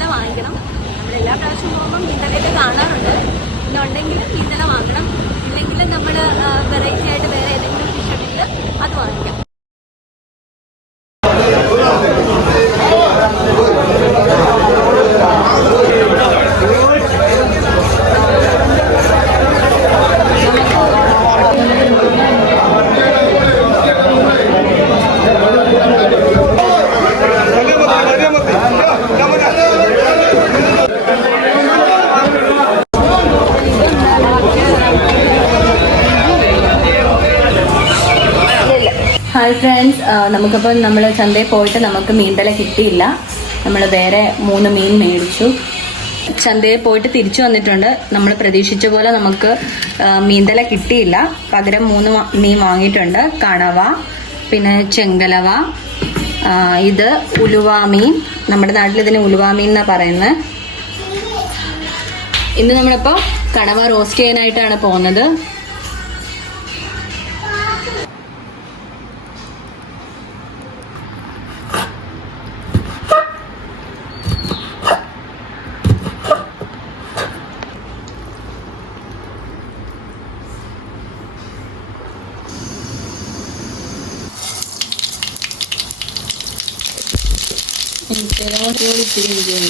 മീന്തല വാങ്ങിക്കണം. നമ്മളെല്ലാ പ്രാവശ്യം പോകുമ്പോൾ മീന്തലയൊക്കെ കാണാറുണ്ട്. ഇന്നുണ്ടെങ്കിലും മീന്തല വാങ്ങണം. ഇല്ലെങ്കിൽ നമ്മൾ വെറൈറ്റി ആയിട്ട് വേറെ ഏതെങ്കിലും ഫിഷ് ഉണ്ടെങ്കിൽ അത് വാങ്ങിക്കാം. ഹായ് ഫ്രണ്ട്സ്, നമുക്കിപ്പോൾ നമ്മൾ ചന്തയിൽ പോയിട്ട് നമുക്ക് മീന്തല കിട്ടിയില്ല. നമ്മൾ വേറെ 3 മീൻ മേടിച്ചു. ചന്തയിൽ പോയിട്ട് തിരിച്ചു വന്നിട്ടുണ്ട്. നമ്മൾ പ്രതീക്ഷിച്ച പോലെ നമുക്ക് മീന്തല കിട്ടിയില്ല. പകരം 3 മീൻ വാങ്ങിയിട്ടുണ്ട്. കണവ, പിന്നെ ചെങ്കലവ, ഇത് ഉലുവ മീൻ. നമ്മുടെ നാട്ടിൽ ഇതിന് ഉലുവ മീൻ എന്നാണ് പറയുന്നത്. ഇന്ന് നമ്മളിപ്പോൾ കണവ റോസ്റ്റ് ചെയ്യാനായിട്ടാണ് പോകുന്നത്. ഇത്തിരി